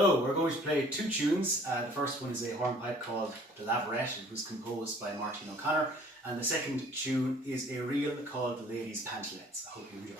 Hello, we're going to play two tunes. The first one is a hornpipe called the Lavorette. It was composed by Martin O'Connor. And the second tune is a reel called Ladies Pantalette. I hope you enjoy.